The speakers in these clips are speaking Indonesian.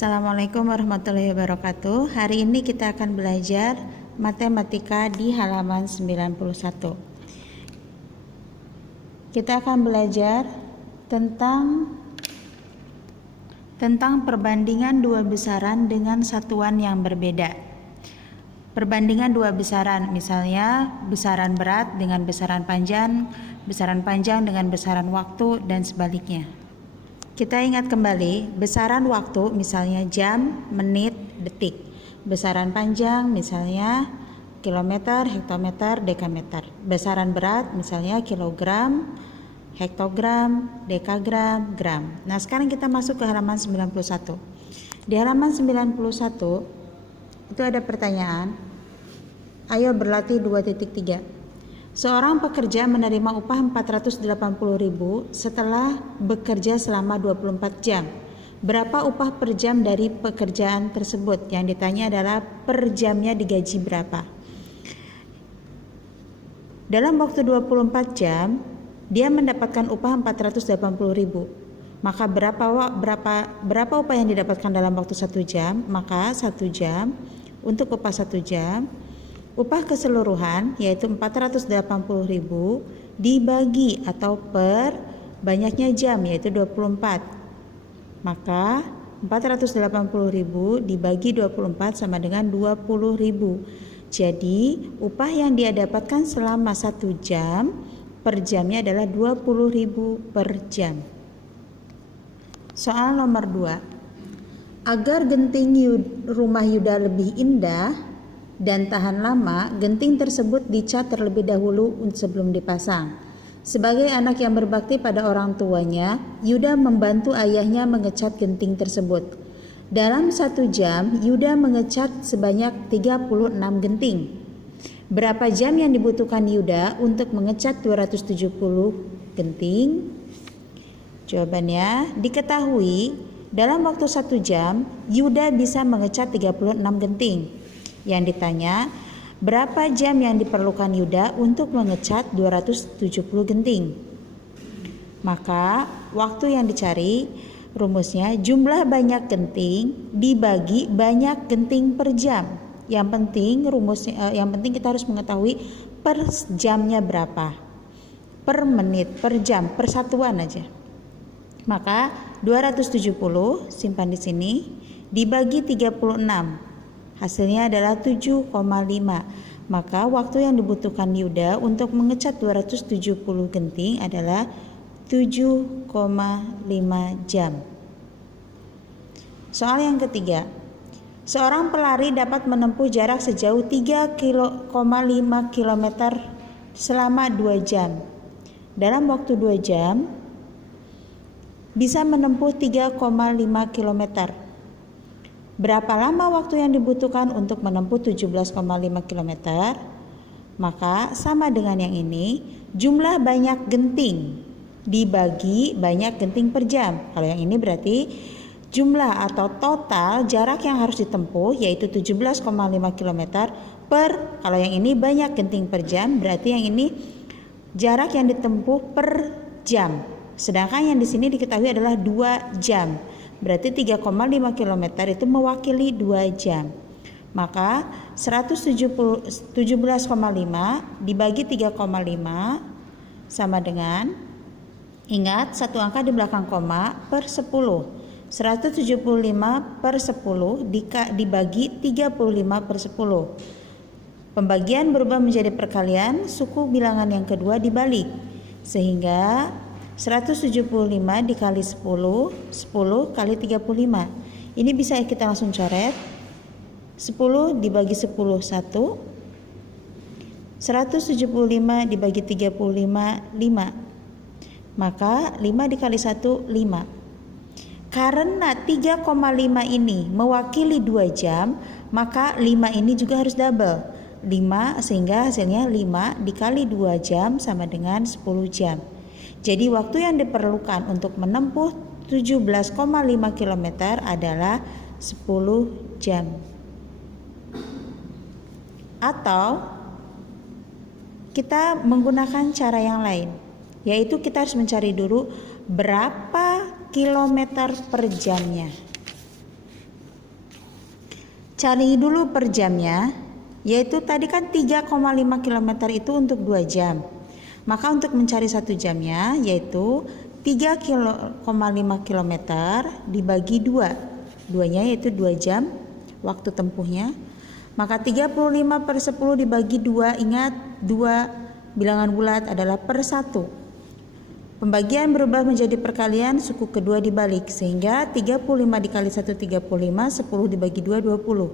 Assalamualaikum warahmatullahi wabarakatuh. Hari ini kita akan belajar matematika di halaman 91. Kita akan belajar tentang perbandingan dua besaran dengan satuan yang berbeda. Perbandingan dua besaran, misalnya besaran berat dengan besaran panjang dengan besaran waktu, dan sebaliknya. Kita ingat kembali, besaran waktu misalnya jam, menit, detik. Besaran panjang misalnya kilometer, hektometer, dekameter. Besaran berat misalnya kilogram, hektogram, dekagram, gram. Nah, sekarang kita masuk ke halaman 91. Di halaman 91 itu ada pertanyaan. Ayo berlatih 2.3. Seorang pekerja menerima upah 480.000 setelah bekerja selama 24 jam. Berapa upah per jam dari pekerjaan tersebut? Yang ditanya adalah per jamnya digaji berapa. Dalam waktu 24 jam, dia mendapatkan upah 480.000. Maka berapa upah yang didapatkan dalam waktu 1 jam? Maka 1 jam untuk upah 1 jam, upah keseluruhan yaitu 480.000 dibagi atau per banyaknya jam yaitu 24. Maka 480.000 dibagi 24 sama dengan 20.000. Jadi upah yang dia dapatkan selama 1 jam per jamnya adalah 20.000 per jam. Soal nomor 2. Agar genting rumah Yuda lebih indah dan tahan lama, genting tersebut dicat terlebih dahulu sebelum dipasang. Sebagai anak yang berbakti pada orang tuanya, Yuda membantu ayahnya mengecat genting tersebut. Dalam 1 jam, Yuda mengecat sebanyak 36 genting. Berapa jam yang dibutuhkan Yuda untuk mengecat 270 genting? Jawabannya, diketahui dalam waktu 1 jam, Yuda bisa mengecat 36 genting. Yang ditanya, berapa jam yang diperlukan Yuda untuk mengecat 270 genting? Maka waktu yang dicari, rumusnya jumlah banyak genting dibagi banyak genting per jam. Yang penting kita harus mengetahui per jamnya berapa, per menit, per jam, per satuan aja. Maka 270 simpan di sini dibagi 36. Hasilnya adalah 7,5. Maka waktu yang dibutuhkan Yuda untuk mengecat 270 genting adalah 7,5 jam. Soal yang ketiga. Seorang pelari dapat menempuh jarak sejauh 3,5 km selama 2 jam. Dalam waktu 2 jam bisa menempuh 3,5 km. Berapa lama waktu yang dibutuhkan untuk menempuh 17,5 km? Maka sama dengan yang ini, jumlah banyak genting dibagi banyak genting per jam. Kalau yang ini berarti jumlah atau total jarak yang harus ditempuh yaitu 17,5 km per, kalau yang ini banyak genting per jam, berarti yang ini jarak yang ditempuh per jam. Sedangkan yang di sini diketahui adalah 2 jam. Berarti 3,5 km itu mewakili 2 jam. Maka 17,5 dibagi 3,5 sama dengan, ingat satu angka di belakang koma, per 10. 175 per 10 dibagi 35 per 10. Pembagian berubah menjadi perkalian, suku bilangan yang kedua dibalik. Sehingga 175 dikali 10, 10 kali 35. Ini bisa kita langsung coret. 10 dibagi 10, 1. 175 dibagi 35, 5. Maka 5 dikali 1, 5. Karena 3,5 ini mewakili 2 jam, maka 5 ini juga harus double. 5 sehingga hasilnya 5 dikali 2 jam sama dengan 10 jam. Jadi waktu yang diperlukan untuk menempuh 17,5 km adalah 10 jam. Atau kita menggunakan cara yang lain, yaitu kita harus mencari dulu berapa kilometer per jamnya. Cari dulu per jamnya, yaitu tadi kan 3,5 km itu untuk 2 jam. Maka untuk mencari 1 jamnya yaitu 3,5 km dibagi 2. Duanya yaitu 2 jam waktu tempuhnya. Maka 35 per 10 dibagi 2, ingat 2 bilangan bulat adalah per 1. Pembagian berubah menjadi perkalian, suku kedua dibalik, sehingga 35 dikali 1 35, 10 dibagi 2 20.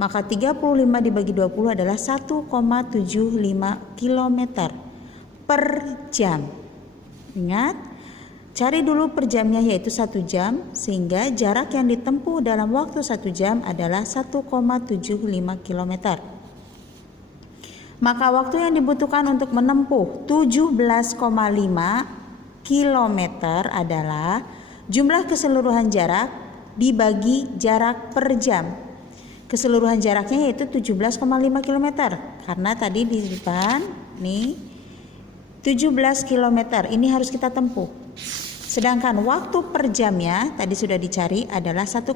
Maka 35 dibagi 20 adalah 1,75 km per jam. Ingat, cari dulu per jamnya yaitu 1 jam, sehingga jarak yang ditempuh dalam waktu 1 jam adalah 1,75 km. Maka waktu yang dibutuhkan untuk menempuh 17,5 kilometer adalah jumlah keseluruhan jarak dibagi jarak per jam. Keseluruhan jaraknya yaitu 17,5 km. Karena tadi di depan nih 17 km ini harus kita tempuh. Sedangkan waktu per jamnya tadi sudah dicari adalah 1,75.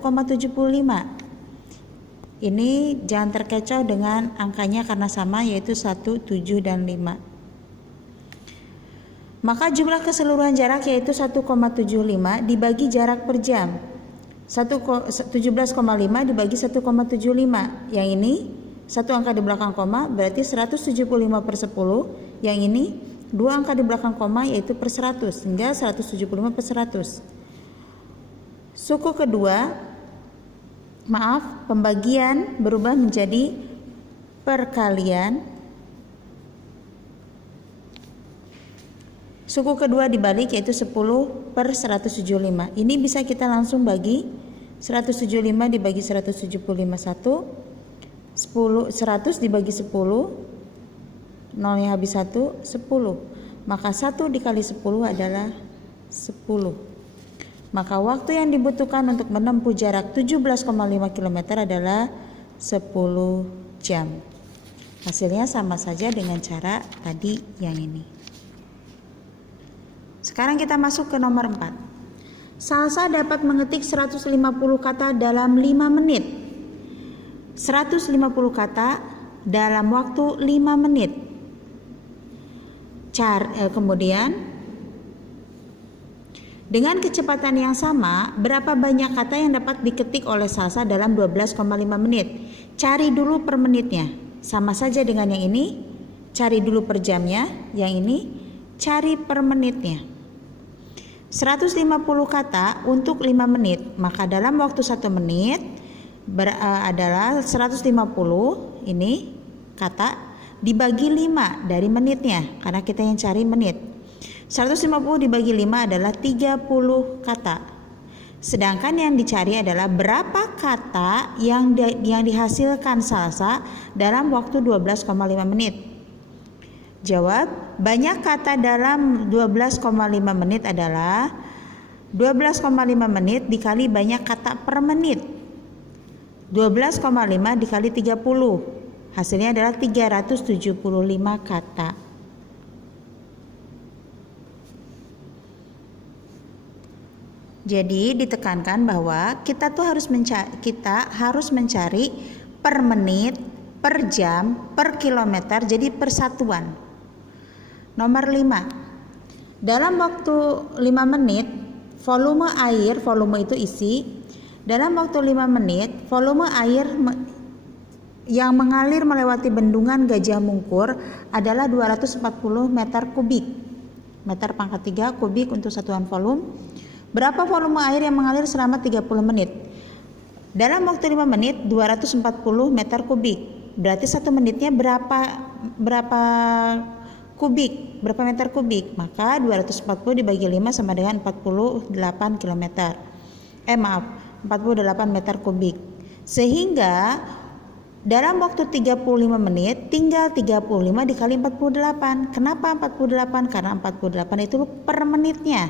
Ini jangan terkecoh dengan angkanya karena sama yaitu 1, 7, dan 5. Maka jumlah keseluruhan jarak yaitu 1,75 dibagi jarak per jam. 17,5 dibagi 1,75. Yang ini satu angka di belakang koma berarti 175 per 10. Yang ini 2 angka di belakang koma yaitu per 100, sehingga 175 per 100. Suku kedua, pembagian berubah menjadi perkalian. Suku kedua dibalik yaitu 10 per 175. Ini bisa kita langsung bagi. 175 dibagi 175 1. 100 dibagi 10. Nolnya habis 1, 10. Maka 1 dikali 10 adalah 10. Maka waktu yang dibutuhkan untuk menempuh jarak 17,5 km adalah 10 jam. Hasilnya sama saja dengan cara tadi yang ini. Sekarang kita masuk ke nomor 4. Salsa dapat mengetik 150 kata dalam 5 menit. 150 kata dalam waktu 5 menit. Kemudian dengan kecepatan yang sama, berapa banyak kata yang dapat diketik oleh Salsa dalam 12,5 menit? Cari dulu per menitnya. Sama saja dengan yang ini, cari dulu per jamnya. Yang ini, cari per menitnya. 150 kata untuk 5 menit, maka dalam waktu 1 menit adalah 150 ini kata dibagi 5 dari menitnya, karena kita yang cari menit. 150 dibagi 5 adalah 30 kata. Sedangkan yang dicari adalah berapa kata yang dihasilkan Salsa dalam waktu 12,5 menit. Jawab, banyak kata dalam 12,5 menit adalah 12,5 menit dikali banyak kata per menit. 12,5 dikali 30. Hasilnya adalah 375 kata. Jadi ditekankan bahwa kita harus mencari per menit, per jam, per kilometer, jadi persatuan. Nomor 5. Dalam waktu 5 menit, volume air, volume itu isi. Dalam waktu 5 menit, volume air yang mengalir melewati bendungan Gajah Mungkur adalah 240 meter kubik. Meter pangkat 3 kubik untuk satuan volume. Berapa volume air yang mengalir selama 30 menit? Dalam waktu 5 menit, 240 meter kubik. Berarti 1 menitnya berapa kubik, berapa meter kubik? Maka 240 dibagi 5 sama dengan 48 km. 48 meter kubik. Sehingga dalam waktu 35 menit tinggal 35 dikali 48. Kenapa 48? Karena 48 itu per menitnya.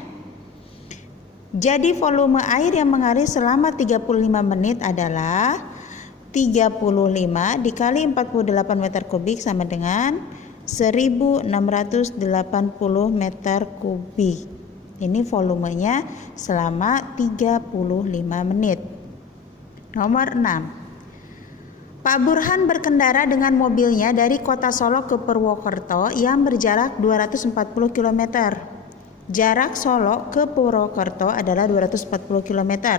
Jadi volume air yang mengalir selama 35 menit adalah 35 dikali 48 meter kubik sama dengan 1680 meter kubik. Ini volumenya selama 35 menit. Nomor 6. Pak Burhan berkendara dengan mobilnya dari kota Solo ke Purwokerto yang berjarak 240 km. Jarak Solo ke Purwokerto adalah 240 km.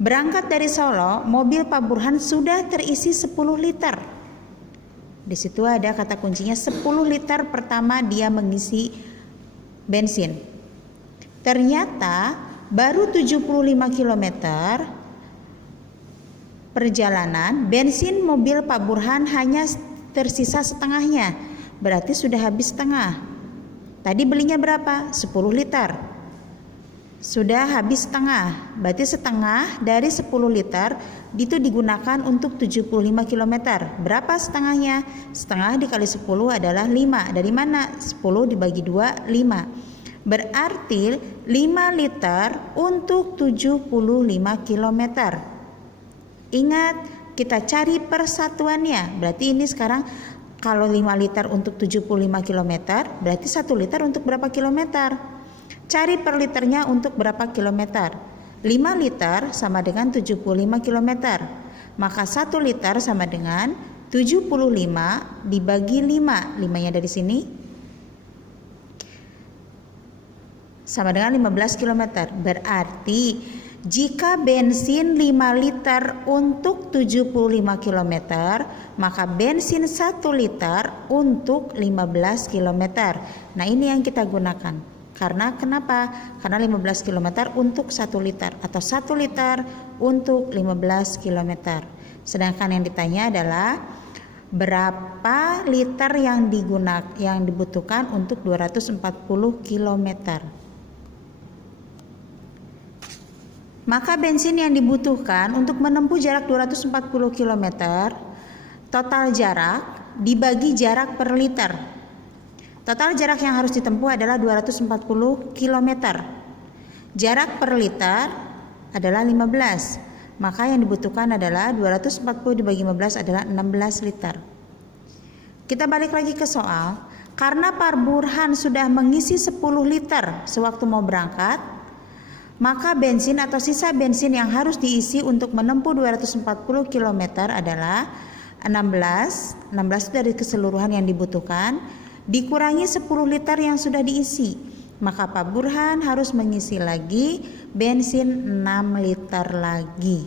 Berangkat dari Solo, mobil Pak Burhan sudah terisi 10 liter. Di situ ada kata kuncinya 10 liter pertama dia mengisi bensin. Ternyata baru 75 km perjalanan, bensin mobil Pak Burhan hanya tersisa setengahnya. Berarti sudah habis setengah. Tadi belinya berapa? 10 liter. Sudah habis setengah. Berarti setengah dari 10 liter itu digunakan untuk 75 km. Berapa setengahnya? Setengah dikali 10 adalah 5. Dari mana? 10 dibagi 2, 5. Berarti 5 liter untuk 75 km. Ingat, kita cari persatuannya. Berarti ini sekarang kalau 5 liter untuk 75 km, berarti 1 liter untuk berapa kilometer? Cari per liternya untuk berapa kilometer? 5 liter sama dengan 75 km. Maka 1 liter sama dengan 75 dibagi 5. 5-nya dari sini. Sama dengan 15 km. Berarti jika bensin 5 liter untuk 75 km, maka bensin 1 liter untuk 15 km. Nah, ini yang kita gunakan. Karena kenapa? Karena 15 km untuk 1 liter atau 1 liter untuk 15 km. Sedangkan yang ditanya adalah berapa liter yang dibutuhkan untuk 240 km. Maka bensin yang dibutuhkan untuk menempuh jarak 240 km, total jarak dibagi jarak per liter. Total jarak yang harus ditempuh adalah 240 km. Jarak per liter adalah 15. Maka yang dibutuhkan adalah 240 dibagi 15 adalah 16 liter. Kita balik lagi ke soal. Karena Pak Burhan sudah mengisi 10 liter sewaktu mau berangkat, maka bensin atau sisa bensin yang harus diisi untuk menempuh 240 km adalah 16 itu dari keseluruhan yang dibutuhkan, dikurangi 10 liter yang sudah diisi. Maka Pak Burhan harus mengisi lagi bensin 6 liter lagi.